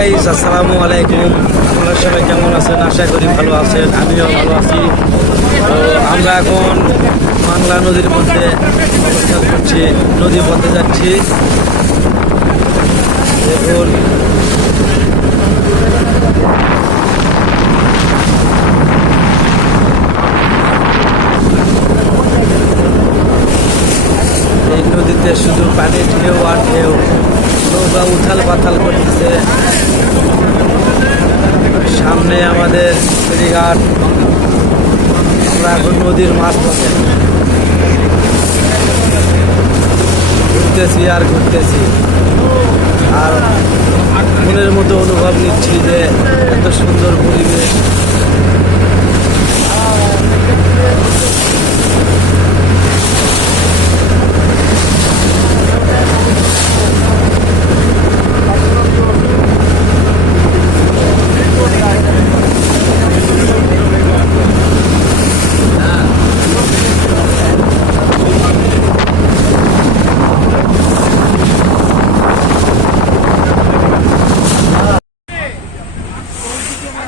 Guys আসসালামু আলাইকুম আপনারা সবাই কেমন আছেন? আশা করি ভালো আছেন, আমিও ভালো আছি। তো আমরা এখন বাংলা নদীর মধ্যে অবস্থান করছি নদী পথে যাচ্ছি। দেখুন নদীতে শুধু পানি ঢেউ আর ঢেউ। নৌকা উথাল পাথাল করতেছে। সামনে আমাদের ফেরিঘাট আমরা এখন নদীর মাছ পথে ঘুরতেছি আর ঘুরতেছি। আর মনের মতো অনুভব নিচ্ছি যে এত সুন্দর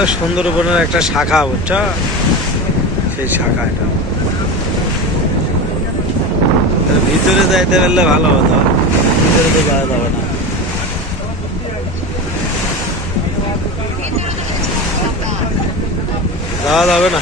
হলো সুন্দরবনের একটা শাখা, বুঝছা? সেই শাখা এটা। ভিতরে যাইতে পারলে ভালো হতো। ভিতরে তো যাওয়া যাবে না। যাওয়া যাবে না।